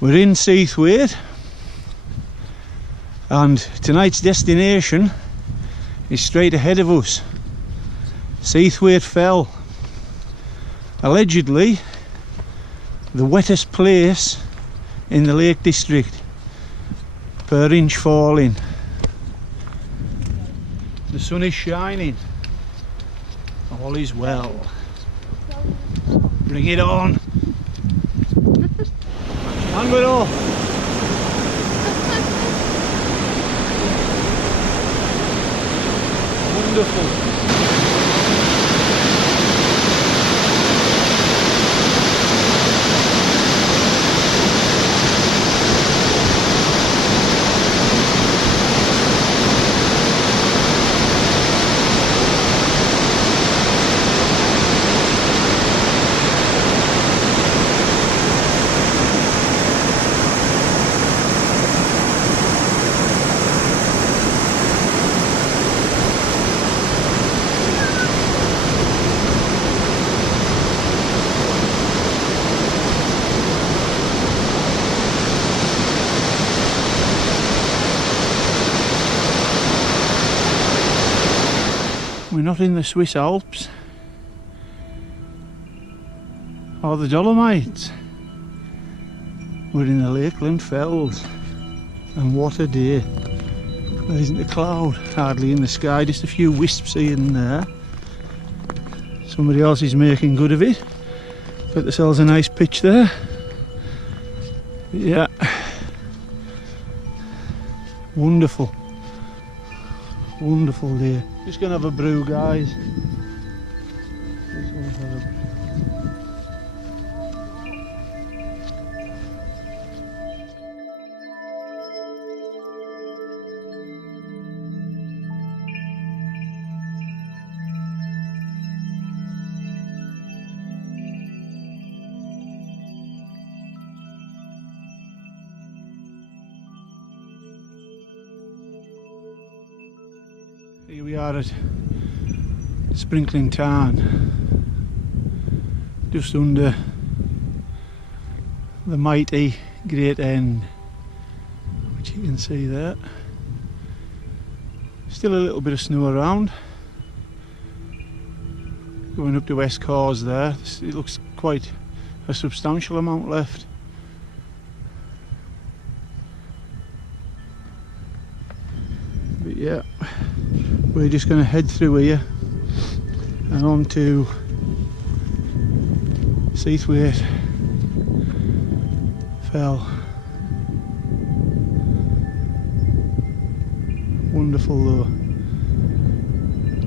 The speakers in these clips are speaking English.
We're in Seathwaite, and tonight's destination is straight ahead of us. Seathwaite Fell, allegedly the wettest place in the Lake District, per inch falling. The sun is shining, all is well. Bring it on. And we're off. Wonderful. We're not in the Swiss Alps or the Dolomites. We're in the Lakeland Fells, and what a day. There isn't a cloud hardly in the sky, just a few wisps here and there. Somebody else is making good of it. Got themselves a nice pitch there. But yeah, wonderful. Wonderful day. Just gonna have a brew, guys. Just gonna have a brew. Here we are at Sprinkling Tarn, just under the mighty Great End, which you can see there. Still a little bit of snow around. Going up to West Cause there, it looks quite a substantial amount left. But yeah, we're just going to head through here and on to Seathwaite Fell. Wonderful though.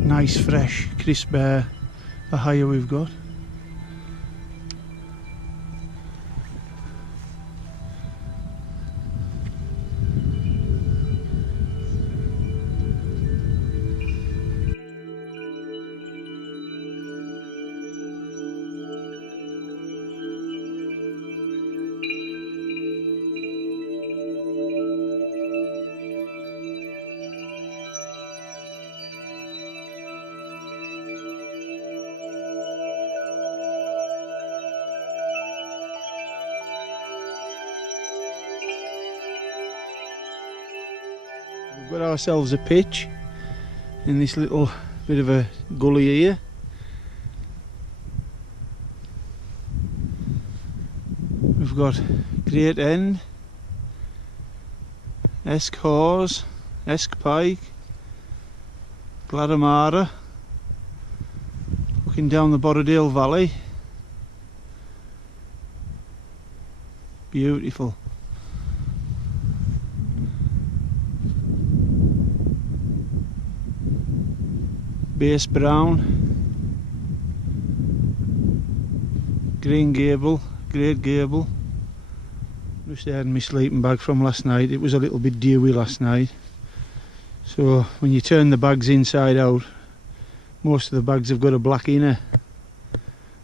Nice, fresh, crisp air the higher we've got. We've got ourselves a pitch in this little bit of a gully here. We've got Great End, Esk Hawes, Esk Pike, Gladamara, looking down the Borrowdale Valley. Beautiful. Base Brown, Green Gable, Great Gable. Just there in my sleeping bag from last night. It was a little bit dewy last night, so when you turn the bags inside out, most of the bags have got a black inner,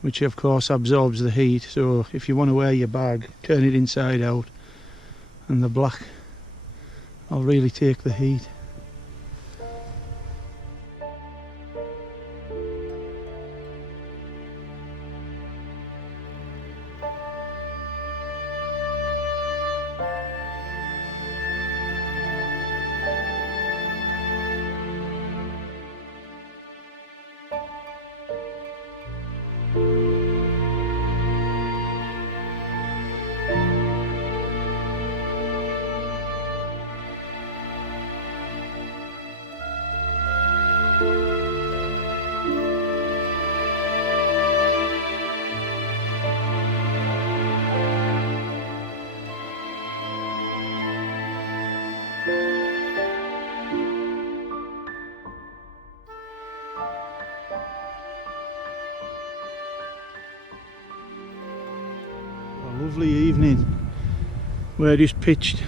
which of course absorbs the heat. So if you want to wear your bag, turn it inside out, and the black will really take the heat. Lovely evening. We're just pitched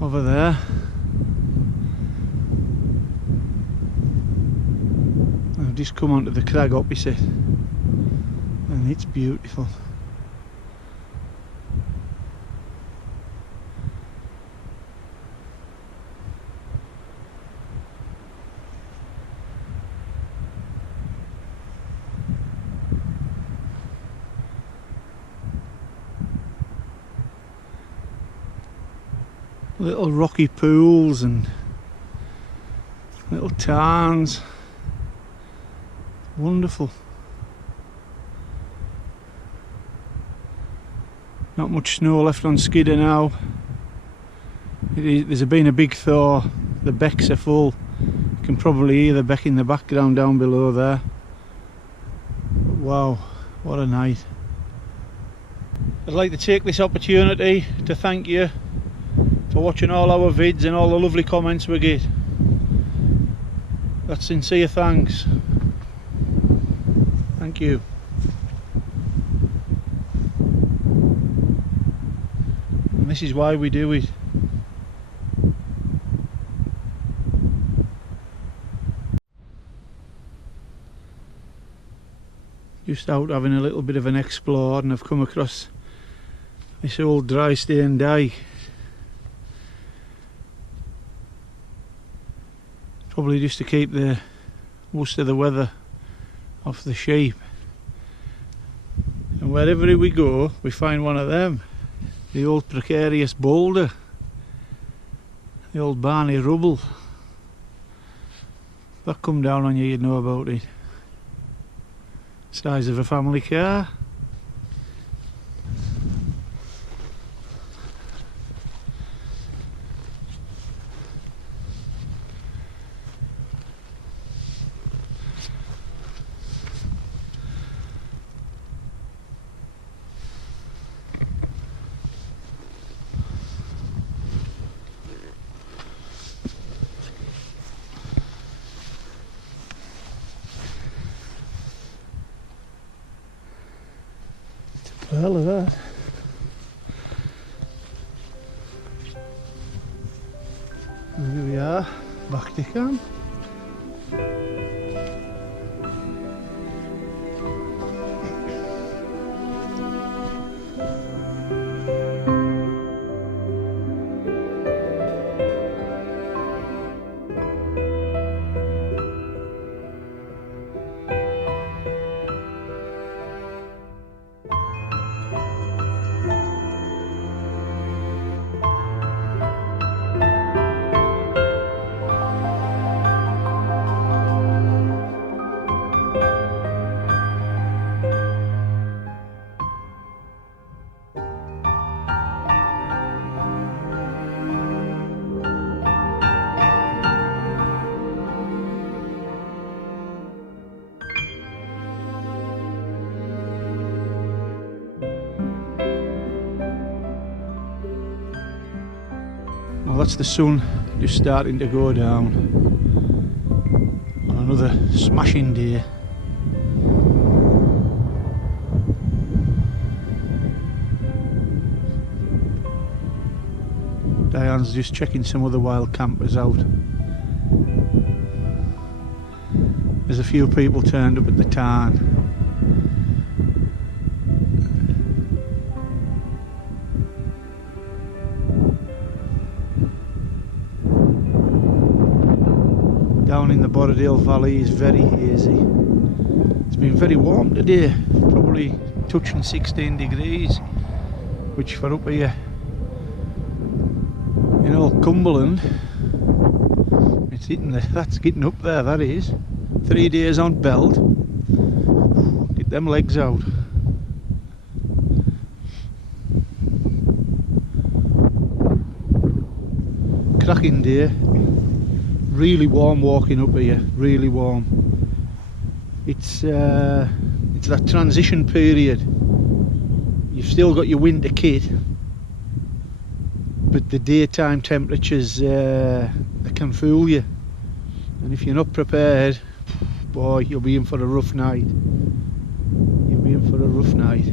over there. I've just come onto the crag opposite and it's beautiful. Little rocky pools and little tarns. Wonderful. Not much snow left on Skidder now. There's been a big thaw. The becks are full. You can probably hear the beck in the background down below there. But wow, what a night. I'd like to take this opportunity to thank you for watching all our vids and all the lovely comments we get. That's sincere thanks. Thank you. And this is why we do it. Just out having a little bit of an explore, and I've come across this old dry stone dike. Probably just to keep the worst of the weather off the sheep. And wherever we go, we find one of them. The old precarious boulder. The old Barney rubble. If that come down on you, you'd know about it. Size of a family car. Hell of that. And here we are, back to camp. Well, that's the sun just starting to go down on another smashing day. Diane's just checking some other wild campers out. There's a few people turned up at the Tarn. Down in the Borrowdale Valley is very hazy. It's been very warm today, probably touching 16 degrees, which for up here in old Cumberland, it's hitting that's getting up there, that is. 3 days on belt, get them legs out. Cracking day. really warm walking up here, really warm. It's that transition period. You've still got your winter kit, but the daytime temperatures they can fool you, and if you're not prepared, boy, you'll be in for a rough night. You'll be in for a rough night.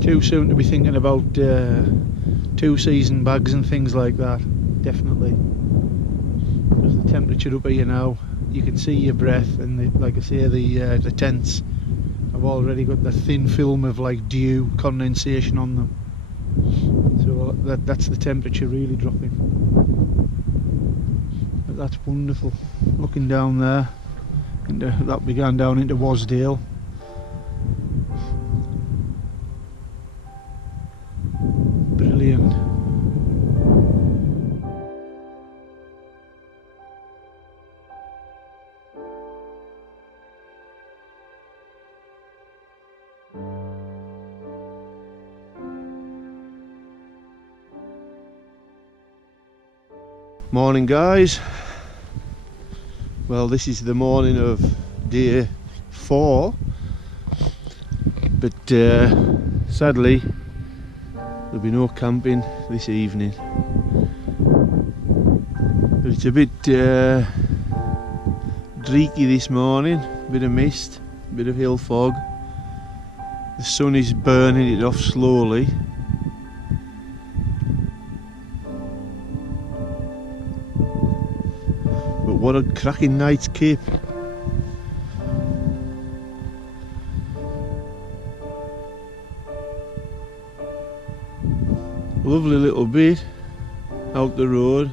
Too soon to be thinking about 2-season bags and things like that, definitely. Because the temperature up here now, you can see your breath, and like I say, the tents have already got the thin film of like dew condensation on them. So that's the temperature really dropping. But that's wonderful. Looking down there, that began down into Wasdale. Brilliant. Morning guys. Well, this is the morning of day 4, but sadly there'll be no camping this evening. But it's a bit dreaky this morning, bit of mist, bit of hill fog. The sun is burning it off slowly. But what a cracking night's cape. Lovely little bit out the road,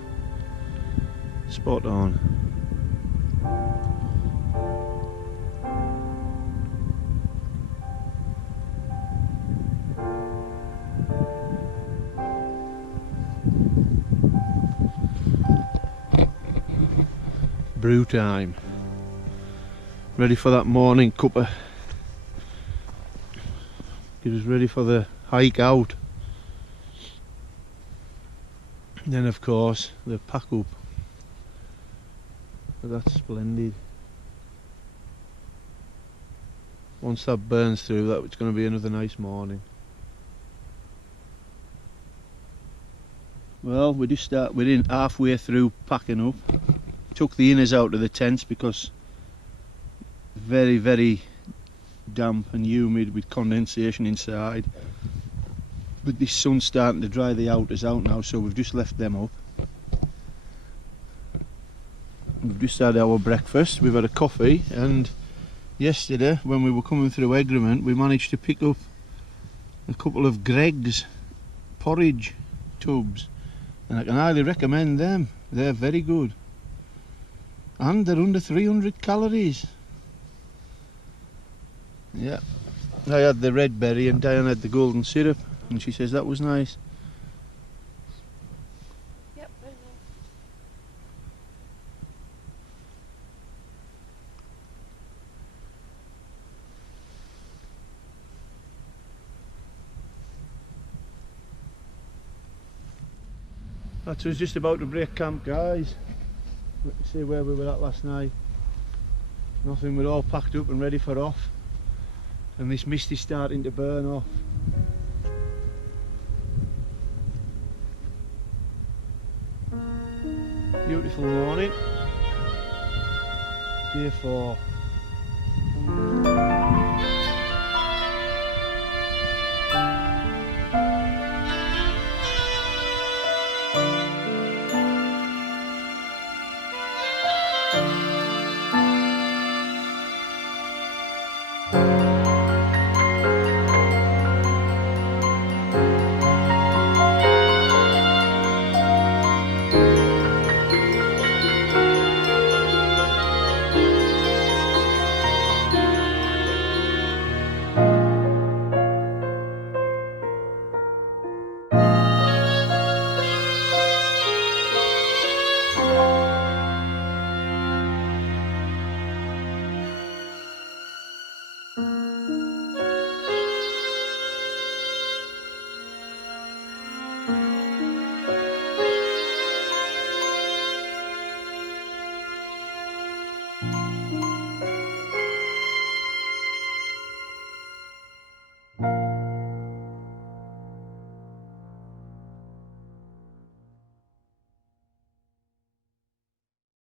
spot on. Brew time. Ready for that morning cuppa. Get us ready for the hike out. Then of course the pack up. But that's splendid. Once that burns through, that it's going to be another nice morning. Well, we're in halfway through packing up. Took the inners out of the tents because very, very damp and humid with condensation inside. But this sun's starting to dry the outers out now, so we've just left them up. We've just had our breakfast, we've had a coffee, and yesterday when we were coming through Egremont we managed to pick up a couple of Greg's porridge tubs, and I can highly recommend them. They're very good. And they're under 300 calories. Yeah. I had the red berry and Diane had the golden syrup, and she says that was nice. Yep, very nice. That was just about to break camp, guys. Let's see where we were at last night. Nothing, we're all packed up and ready for off. And this mist is starting to burn off. Beautiful morning. Day 4.